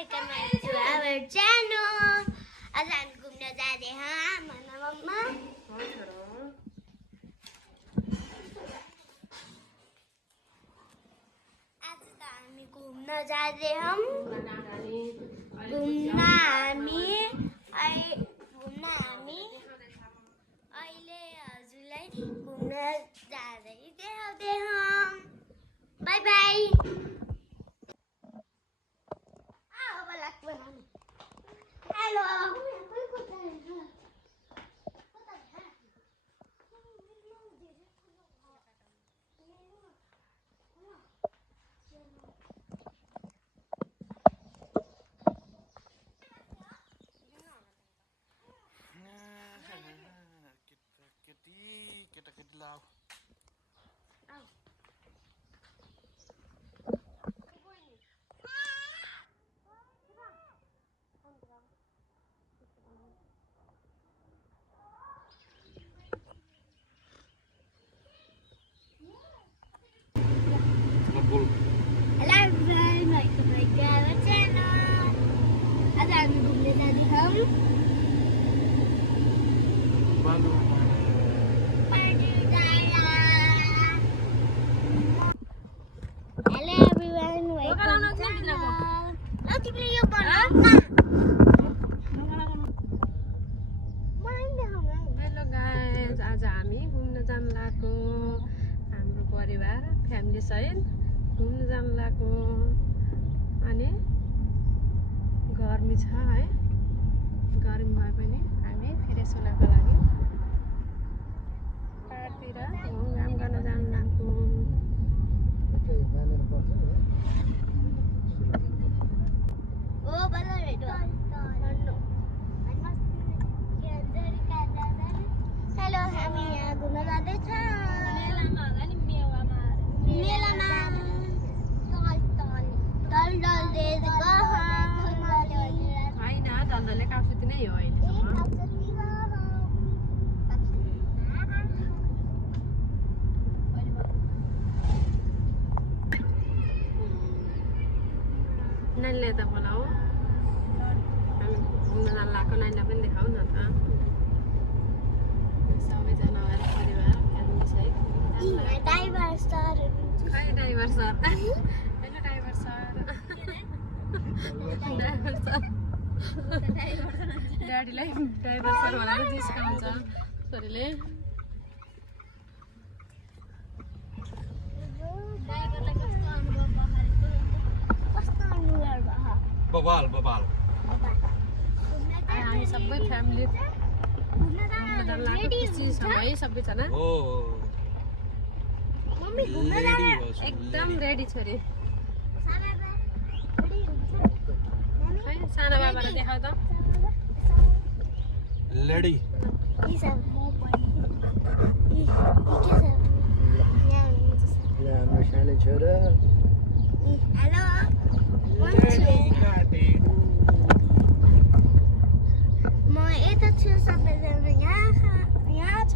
welcome back to our channel. आज हामी घुम्न जाँदै हौं मना मम्मा। आज त हामी घुम्न जाँदै हौं। घुम्न हामी अहिले हजुरलाई घुम्न जाँदै देखाउँदै हौं। Bye bye. Hello. Kita lao. Hello everyone, welcome back to our channel. आज हामी घुम्न जाँदै हौं। Hello everyone, welcome to our channel. तिमीले यो बनाऊ न। हेलो गाइस, आज हामी घुम्न जान लागेको हाम्रो परिवार फ्यामिली सहित घुम्न जान लागेको। अनि गर्मी छ है, गर्मी भए पनि हामी फ्रेस हुनको लागि पाहाडतिर घुमघाम गर्न जान लागेको। हेलो हामी यहाँ घुम्न जाँदैछौँ मेलामा दलदल होइन, दलदलले काफुती नै हो अहिलेसम्म। नानीलाई त बोलाऊ, हामी घुम्न जान लागेको। नानीलाई पनि देखाऊ न त। सबैजना परिवार फ्यामिली सहित ड्राइभर सर खै ड्राइभर सर होइन, ड्राइभर सर ड्याडीलाई ड्राइभर सर भनेर जिस्काउँछ छोरीले। Babal. हामी सबै फ्यामिली घुम्न जान लागेको। खुसी छौँ है सबैजना। एकदम रेडी छोरी। है सानो बाबालाई देखाऊ त। Lady. हेलो म यता छु, सबैजना यहाँ छ।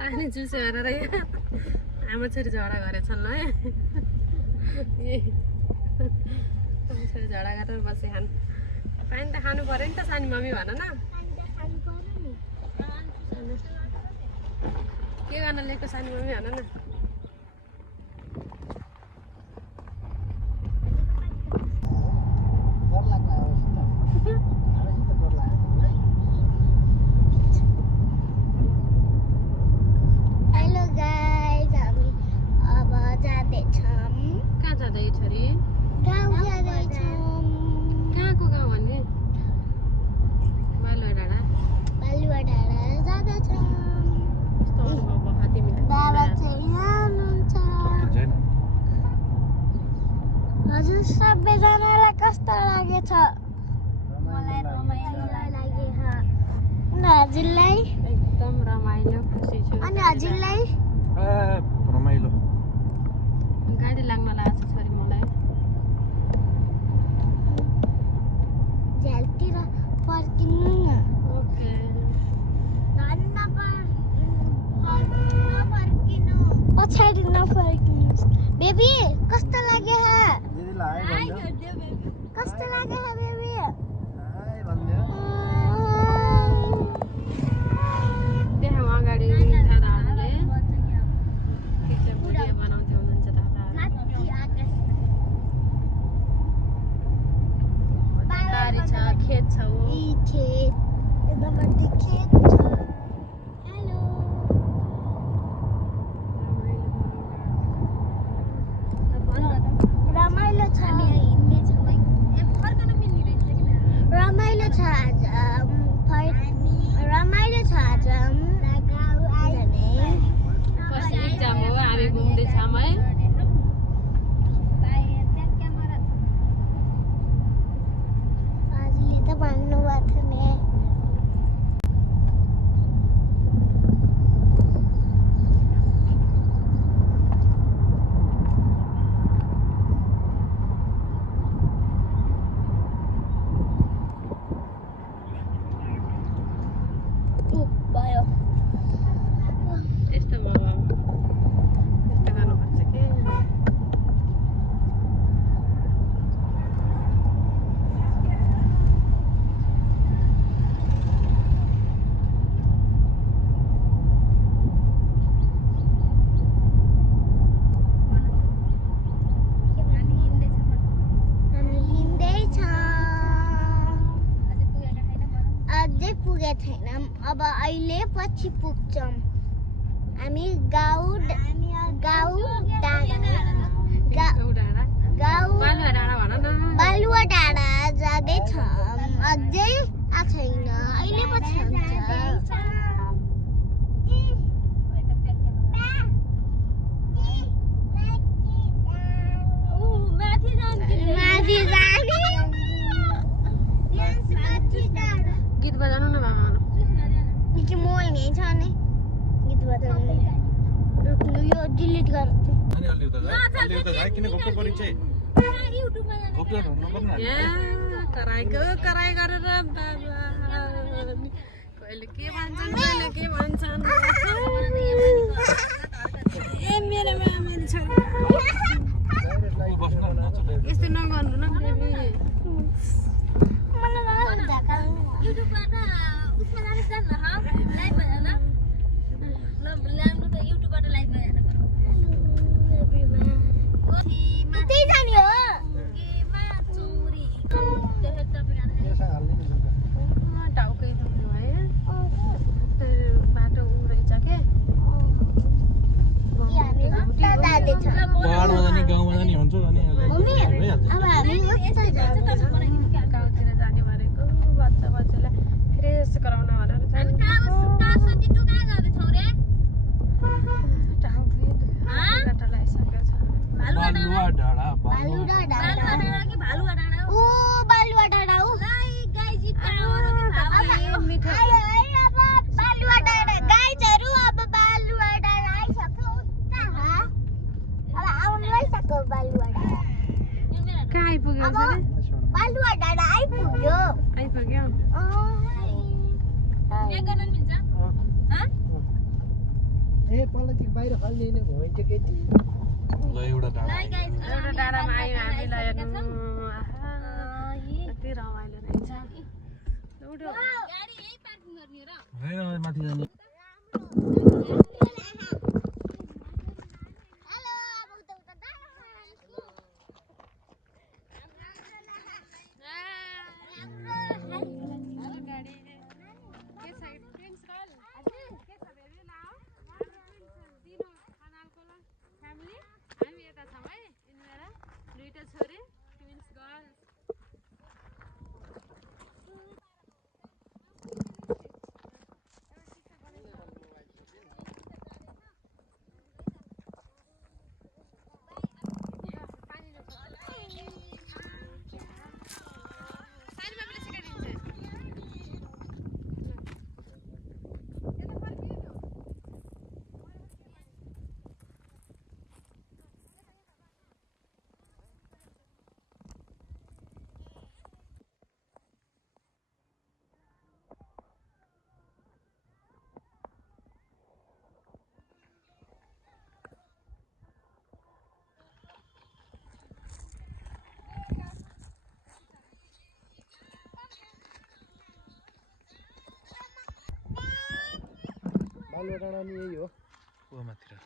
पानी चुस्यो भनेर यहाँ आमा छोरी झगडा गरेछन् है। आमा छोरी झगडा गरेर बसे खानु। पानी त खानु पर्यो नि त सानी मम्मी भन न। के गर्न लिएको सानी मम्मी भन न। हेलो गाइस, हामी अब जाँदैछौँ। कहाँ जाँदै छोरी? गाउँ जाँदैछौँ। कहाँको गाउँ भन्ने? बालुवा डाँडा जाँदैछौँ। बाबा चाहिँ यहाँ हुनुहुन्छ। हजुर सबैजनालाई कस्तो लागेछ? मलाई रमाइलो लाग्यो। हजुरलाई? एकदम रमाइलो, खुसी छु। अनि हजुरलाई? रमाइलो। गाडी लाग्न लागेको छ छोरी मलाई। पछाडि नफर्किनुहोस् बेबी कस्तो लाग्यो दिदीलाई हाई भन्दियो कस्तो लाग्यो बेबी हाई भन्दियो त्यहाँ अगाडि दादाहरूले पिक्चर भिडियो बनाउँदै हुनुहुन्छ दादाहरू बारी छ खेत छ हो यी खेत एकदम बढी खेत छ हेलो रमाइलो छ रमाइलो छ आज रमाइलो छ आज पछि इक्जाम हो हामी घुम्दैछौँ है बाजुले त भन्नुभएको थियो नि भयो त्यस्तो भयो अब त्यस्तो गर्नुपर्छ के हामी हिँड्दैछौँ अझै पुगेको छैनौँ अब अहिले पछि पुग्छौँ हामी गाउँ डाँडा गाउँ बालुवा डाँडा भन न बालुवा डाँडा जाँदैछौँ अझै आएको छैन अहिले पछि हुन्छ माथि जाने गीत बजाउनु न बाबाहरू निकै मोल नै छ नि गीत बजाउनु रोक्नु यो डिलिट गर्छु अनि अलि उता जाए किन घोप्टो परिचय घोप्टो नगर्नु कराई गरेर बाबा कहिले के भन्छन् कहिले के भन्छन् ए मेरो मामाले छोरी बस्नु नचो यस्तो नगर्नु न बेबी मलाई झका युट्युबबाट उसमा जाने जान्न ह लाइभ भएन ल ल्याम्नु त युट्युबबाट लाइभ भएन त्यही जाने हो केमा चोरी टाउकै दुख्नु भयो बाटो उ रहेछ के हामी उता जाँदैछ पहाडमा जाने गाउँमा जाने हुन्छ अनि मम्मी अब हामी उता जाँदैछ गाउँतिर जाने भनेको बच्चालाई फ्रेस गराउन भनेर टाउको काटा लगाइसकेको छ बालुवा डाँडा बालुवा डाँडा ओ बालुवा डाँडा हो मिठो अब बालुवा डाँडा गाइजहरू अब बालुवा डाँडा आइसक्यो उता अब आउनु आइसक्यो बालुवा डाँडा कहाँ आइपुग्यो अब बालुवा डाँडा आइपुग्यो आइपुग्यो ए पल्लोतिर बाहिर फाल्ने होइन के ल एउटा डाँडा एउटा डाँडामा आयो हामीलाई हेर्नु कति रमाइलो रहेछ उठो होइन माथि जाने हेलो अब उता उता गाडी के साइड प्रिन्स रोल के छ बेबी लाओ दिनु खनालको फ्यामिली हामी यता छौँ है यिनीहरू दुईटा छोरी ट्विन्स गर्ल्स बालुवा डाँडा नि यही हो ऊ माथिर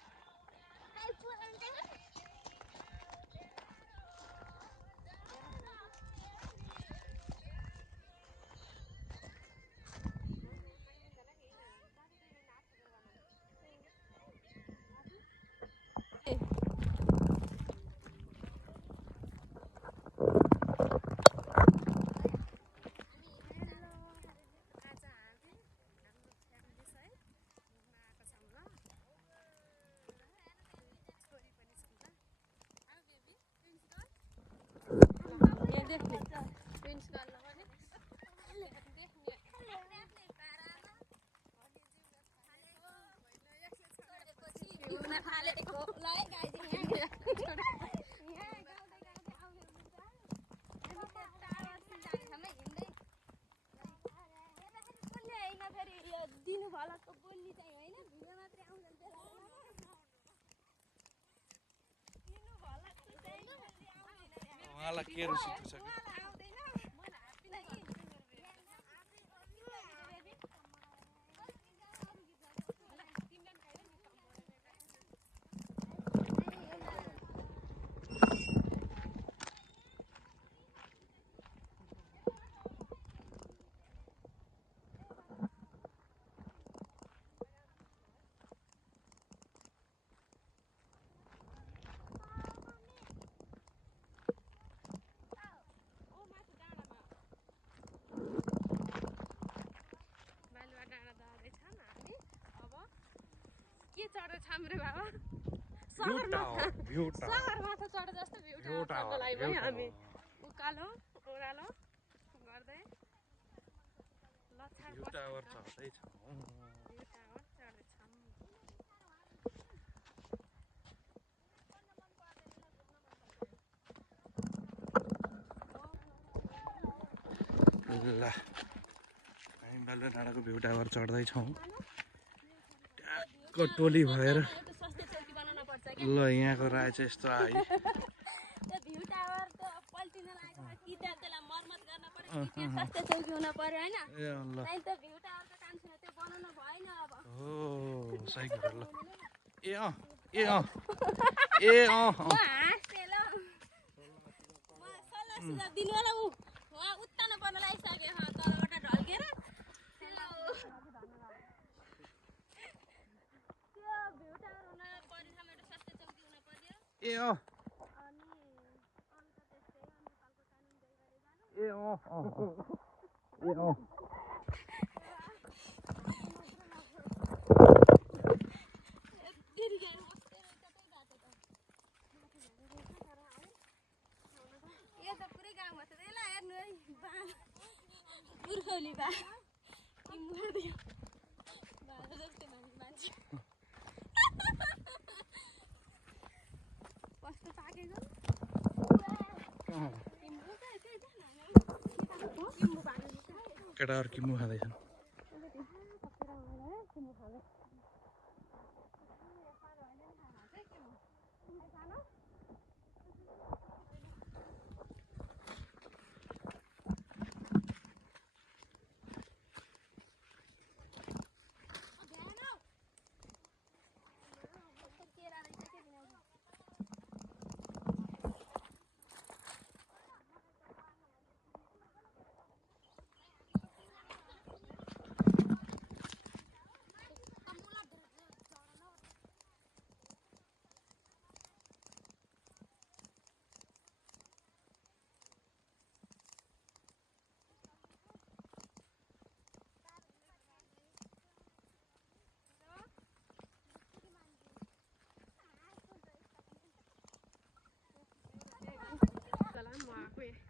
उहाँलाई के रुसिएको छ हाम्रो बाबा भ्यू सहरमा चढे जस्तो भ्यू टावर लागि पनि हामी उकालो ओह्रालो गर्दै लछार भ्यू टावर चढ्दै छौँ भ्यू टावर चढ्दैछौँ ल हामी बालुवा डाँडाको भ्यू टावर चढ्दैछौँ ट्याक्क टोली भएर ल यहाँको राय चाहिँ यस्तो आयो भ्यू टावर त पल्टिन लाग्यो कि त त्यसलाई मर्मत गर्न पर्यो कि स्वास्थ्य चौकी हुन पर्यो हैन ए ल त्यही त भ्यू टावरको काम छैन त्यो बनाउन भएन अब हो सही कुरा ल ए अँ ए अँ ए अँ म हाँस्थे ल म सल्लाह सुझाव दिनु होला उहाँ उत्तान पर्न लागिसक्यो तलबाट ढल्केर त्यो भ्यू टावर हुन पर्ने ठाउँमा एउटा स्वास्थ्य चौकी हुन पर्यो ए अँ अनि अरू त त्यस्तै हो नेपालको कानुन जय गरे जानु ए अँ ए अँ यो त पुरै गाउँमा छ यसलाई हेर्नु है पुर्खौली बा कि मर्दियो भालो जस्तै मान्छे कस्तो पाकेको केटाहरू किन्नु खाँदैछन् Salam